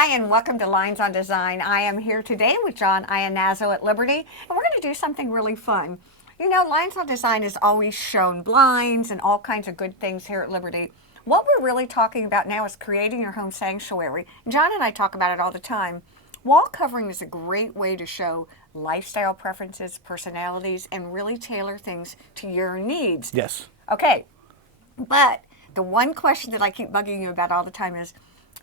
Hi, and welcome to Lines on Design. I am here today with John Iannazzo at Liberty, and we're going to do something really fun. You know, Lines on Design has always shown blinds and all kinds of good things here at Liberty. What we're really talking about now is creating your home sanctuary. John and I talk about it all the time. Wall covering is a great way to show lifestyle preferences, personalities, and really tailor things to your needs. Yes. Okay, but the one question that I keep bugging you about all the time is,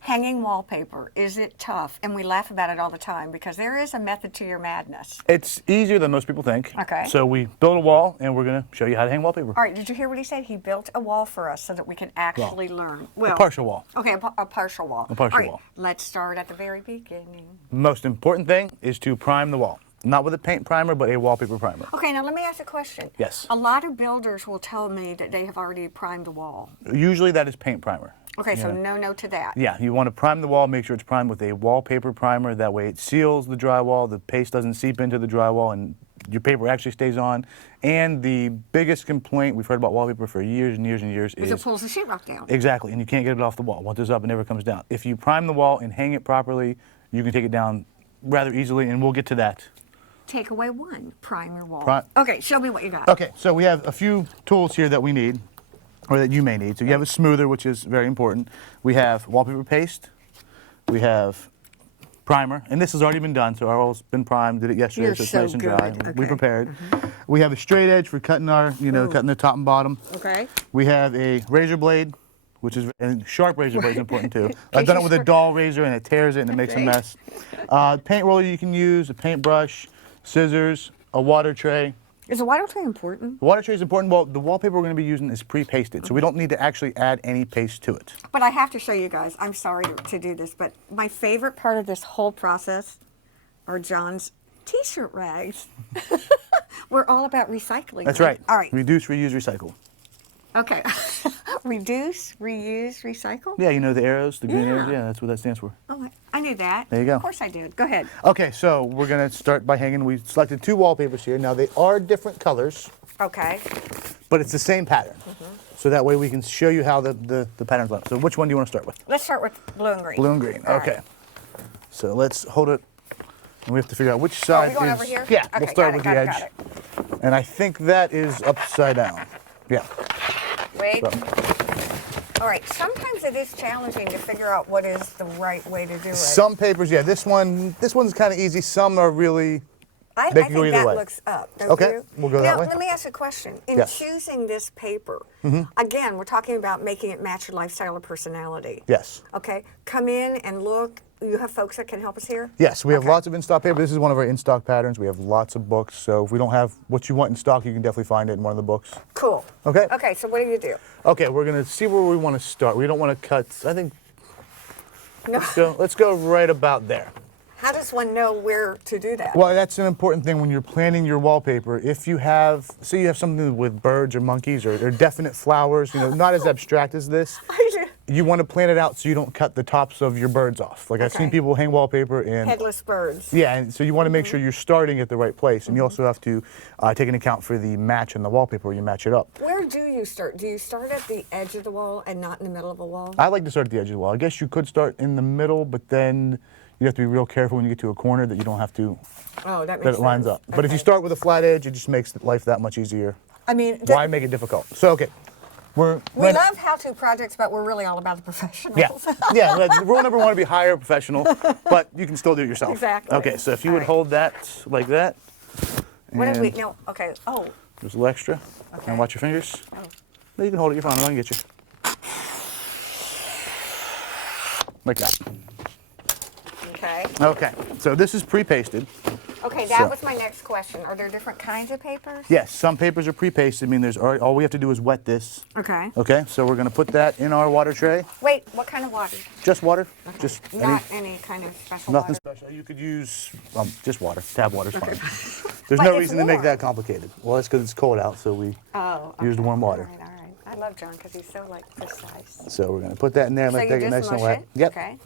hanging wallpaper, is it tough? And we laugh about it all the time because there is a method to your madness. It's easier than most people think. Okay. So we built a wall, and we're going to show you how to hang wallpaper. All right, did you hear what he said? He built a wall for us so that we can actually learn. Well, a partial wall. Okay, a partial wall. A partial all right, wall. Let's start at the very beginning. Most important thing is to prime the wall. Not with a paint primer, but a wallpaper primer. Okay, now let me ask a question. Yes. A lot of builders will tell me that they have already primed the wall. Usually that is paint primer. Okay, so no to that. Yeah, you want to prime the wall, make sure it's primed with a wallpaper primer. That way it seals the drywall, the paste doesn't seep into the drywall, and your paper actually stays on. And the biggest complaint we've heard about wallpaper for years and years and years is it pulls the sheetrock down. Exactly, and you can't get it off the wall. Once it's up, it never comes down. If you prime the wall and hang it properly, you can take it down rather easily, and we'll get to that. Takeaway one, prime your wall. Okay, show me what you got. Okay, so we have a few tools here that we need, or that you may need. So you have a smoother, which is very important. We have wallpaper paste. We have primer, and this has already been done, so our wall's been primed, did it yesterday, You're so it's so nice and good. dry. Okay. We prepared. We have a straight edge for cutting our, cutting the top and bottom. Okay. We have a razor blade, which is, and sharp razor blade is important too. I've done it with a dull razor and it tears it and it makes a mess. Paint roller you can use, a paintbrush, scissors, a water tray. Is a water tray important? The water tray is important. Well, the wallpaper we're going to be using is pre-pasted, so we don't need to actually add any paste to it. But I have to show you guys, I'm sorry to do this, but my favorite part of this whole process are John's t-shirt rags. We're all about recycling. That's right. All right. Reduce, reuse, recycle. Okay. Reduce, reuse, recycle? Yeah, you know the arrows, the green Yeah. arrows? Yeah, that's what that stands for. Oh, I knew that. There you go. Of course I did. Go ahead. Okay, so we're going to start by hanging. We selected two wallpapers here. Now, they are different colors, Okay. but it's the same pattern. So that way we can show you how the patterns look. So which one do you want to start with? Let's start with blue and green. Blue and green. All Okay. right. So let's hold it. And we have to figure out which side we going is. over here? Yeah, Okay, we'll start with got the it, edge. got it. And I think that is upside down. Yeah. Wait. So. All right. Sometimes it is challenging to figure out what is the right way to do it. Some papers, yeah. This one's kind of easy. Some are really. I They think can go either that way. looks up. Don't Okay, you? we'll go now, that way. Let me ask you a question. In Yes. choosing this paper, again, we're talking about making it match your lifestyle or personality. Yes. Okay. Come in and look. You have folks that can help us here? Yes, we have Okay. lots of in-stock paper. This is one of our in-stock patterns. We have lots of books. So if we don't have what you want in stock, you can definitely find it in one of the books. Cool. Okay. Okay, so what do you do? Okay, we're going to see where we want to start. We don't want to cut, I think, No. let's go right about there. How does one know where to do that? Well, that's an important thing when you're planning your wallpaper. If you have, say you have something with birds or monkeys or definite flowers, not as abstract as this, you want to plan it out so you don't cut the tops of your birds off. Like I've seen people hang wallpaper in Headless birds. Yeah, and so you want to make sure you're starting at the right place, and you also have to take into account for the match in the wallpaper when you match it up. Where do you start? Do you start at the edge of the wall and not in the middle of the wall? I like to start at the edge of the wall. I guess you could start in the middle, but then you have to be real careful when you get to a corner that you don't have to, Oh, that makes that it lines sense. up. But if you start with a flat edge, it just makes life that much easier. I mean, Why make it difficult? So, okay. we love how-to projects, but we're really all about the professionals. Yeah, yeah. Like, rule number one would be hire a professional, but you can still do it yourself. Exactly. Okay, so if you All would right. hold that like that. What did and we? No. Okay. Oh. There's a little extra. Okay. And watch your fingers. Oh. No, you can hold it. You're fine. I can get you. Like that. Okay. Okay. So this is pre-pasted. Okay. That So- was my next question. Are there different kinds of papers? Yes, some papers are pre-pasted. I mean, there's all we have to do is wet this. Okay. Okay. So we're going to put that in our water tray. Wait. What kind of water? Just water. Just Not any kind of special nothing water. special. You could use just water. Tap water's fine. There's But no it's reason to make warm. that complicated. Well, it's because it's cold out, so we Oh. use the warm water. All right. All right. I love John because he's so precise. So we're going to put that in there and So let you that get just nice and mush wet. it? Yep. Okay.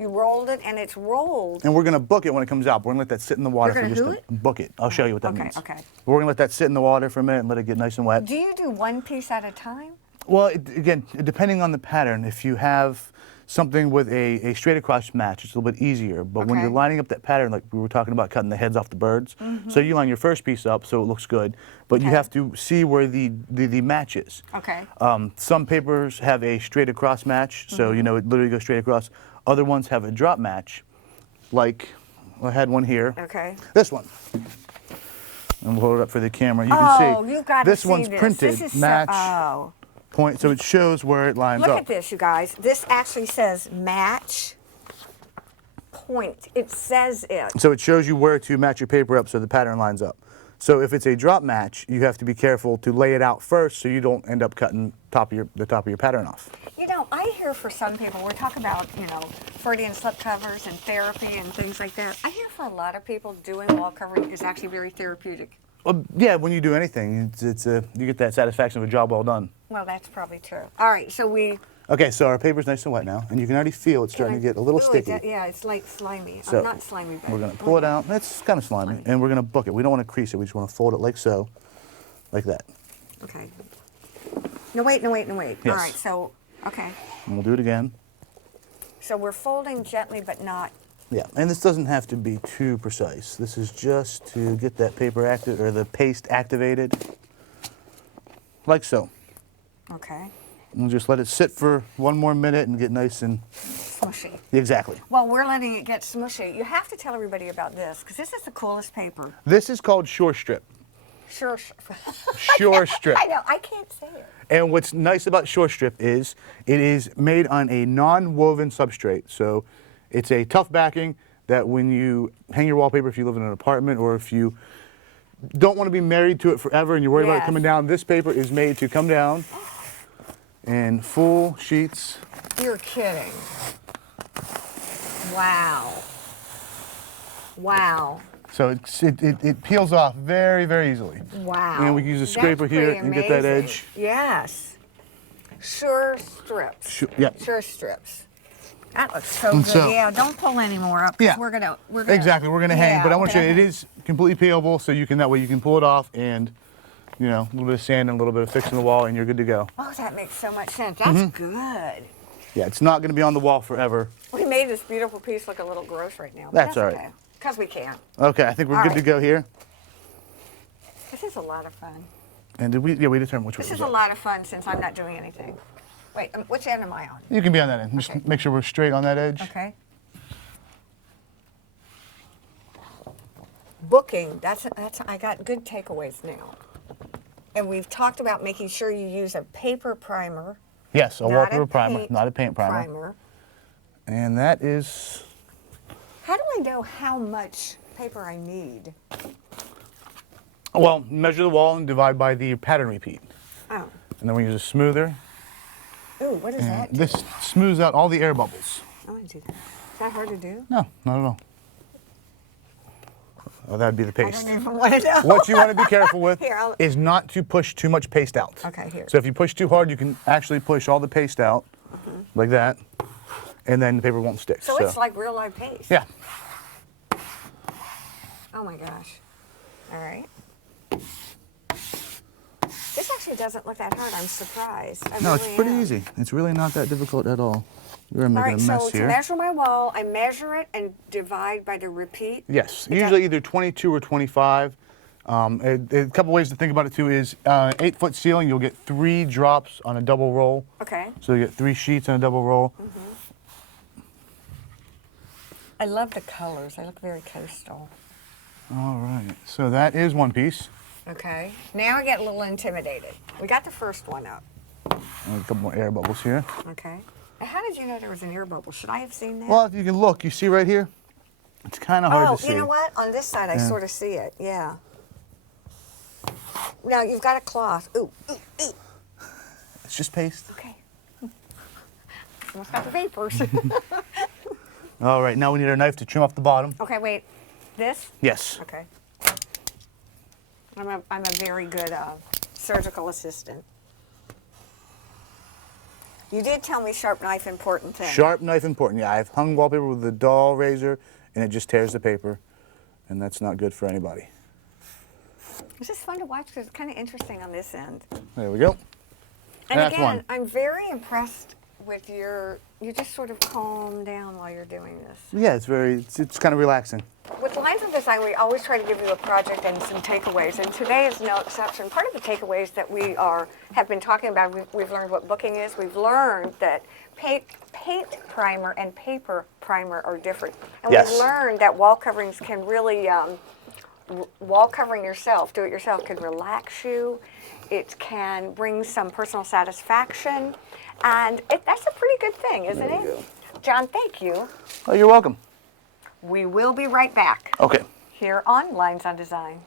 You rolled it and it's rolled. And we're going to book it when it comes out. We're going to let that sit in the water You're for gonna just who a it? book it. I'll show you what that Okay, means. okay. We're going to let that sit in the water for a minute and let it get nice and wet. Do you do one piece at a time? Well, again, depending on the pattern, if you have, something with a straight across match. It's a little bit easier. But when you're Okay. lining up that pattern, like we were talking about cutting the heads off the birds, so you line your first piece up so it looks good, but you Okay. have to see where the match is. Okay. Some papers have a straight across match, so you know it literally goes straight across. Other ones have a drop match, like I had one here. Okay. This one. And we'll hold it up for the camera. You Oh, can see you've got to this see one's this. printed This is so- match oh. point, so it shows where it lines Look up. at this, you guys. This actually says match point. It says it. So it shows you where to match your paper up so the pattern lines up. So if it's a drop match, you have to be careful to lay it out first so you don't end up cutting the top of your pattern off. You know, I hear for some people, we're talking about, you know, Freudian slip covers and therapy and things like that. I hear for a lot of people doing wall covering is actually very therapeutic. Well, yeah, when you do anything, you get that satisfaction of a job well done. Well, that's probably true. All right, so we... Okay, so our paper's nice and wet now, and you can already feel it's starting to get a little sticky. Yeah, it's like slimy. So Not slimy, but... we're going to pull it out. It's kind of slimy, and we're going to book it. We don't want to crease it. We just want to fold it like so, like that. Okay. No, wait. Yes. All right, so, okay. And we'll do it again. So we're folding gently, but not... Yeah, and this doesn't have to be too precise. This is just to get that paper active or the paste activated, like so. Okay. And just let it sit for 1 more minute and get nice and Smushy. exactly. While we're letting it get smushy, you have to tell everybody about this, because this is the coolest paper. This is called Shore Strip. Sure. Shore Strip. I know, I can't say it. And what's nice about Shore Strip is it is made on a non-woven substrate. So it's a tough backing that when you hang your wallpaper, if you live in an apartment or if you don't want to be married to it forever and you're worried about it Yes. coming down, this paper is made to come down in full sheets. You're kidding. Wow. Wow. So it peels off very, very easily. Wow. And we can use a That's scraper here pretty and get that amazing. edge. Yes. Sure strips. Yep. Sure strips. That looks so And good. so- yeah, don't pull any more up. 'Cause Yeah. We're gonna Exactly, we're gonna hang, yeah, but I want you we're to, it gonna is completely peelable, so that way you can pull it off and, you know, a little bit of sand and a little bit of fixing the wall and you're good to go. Oh, that makes so much sense. That's good. Yeah, it's not gonna be on the wall forever. We made this beautiful piece look a little gross right now. But That's all right. okay. Because we can. Okay, I think we're All good to right. go here. This is a lot of fun. And we determined which one This was is a up. lot of fun since I'm not doing anything. Wait, which end am I on? You can be on that end. Just Okay. make sure we're straight on that edge. Okay. Booking, that's I got good takeaways now. And we've talked about making sure you use a paper primer, Yes, a not wallpaper a primer, paint not a paint primer. And that is, How do I know how much paper I need? well, measure the wall and divide by the pattern repeat. Oh, And then we use a smoother. ooh, what is that? And this smooths out all the air bubbles. I want to do that. Is that hard to do? No, not at all. Oh, that'd be the I paste. don't even want to know. What you want to be careful with Here, I'll- is not to push too much paste out. Okay, here. So if you push too hard, you can actually push all the paste out like that, and then the paper won't stick. So it's like real life paste. Yeah. Oh my gosh. All right. This actually doesn't look that hard. I'm surprised. I No, it's really pretty am. easy. It's really not that difficult at all. We're All making right, a mess so to here. measure my wall, I measure it and divide by the repeat. Yes, Is usually that- either 22 or 25. A couple ways to think about it too is 8-foot ceiling, you'll get 3 drops on a double roll. Okay. So you get 3 sheets on a double roll. I love the colors. They look very coastal. All right, so that is one piece. Okay. Now I get a little intimidated. We got the first one up. And a couple more air bubbles here. Okay. And how did you know there was an air bubble? Should I have seen that? Well, if you can look, you see right here? It's kind of hard oh, to see. you know what? On this side, I Yeah. sort of see it. Yeah. Now you've got a cloth. Ooh, ooh, ooh. It's just paste. Okay. Almost got the vapors. All right, now we need our knife to trim off the bottom. Okay, wait. This? Yes. Okay. I'm a very good surgical assistant. You did tell me sharp knife, important thing. Sharp knife important. Yeah, I've hung wallpaper with a dull razor, and it just tears the paper, and that's not good for anybody. This is fun to watch because it's kind of interesting on this end. There we go. And That's again, one. I'm very impressed with you just sort of calm down while you're doing this. Yeah, it's kind of relaxing. With Lines on Design, we always try to give you a project and some takeaways, and today is no exception. Part of the takeaways that we have been talking about, we've learned what booking is. We've learned that paint primer and paper primer are different. And Yes. we've learned that wall coverings can really, wall covering yourself, do it yourself, can relax you. It can bring some personal satisfaction, and that's a pretty good thing, isn't There it? you go. John, thank you. Oh, you're welcome. We will be right back Okay. here on Lines on Design.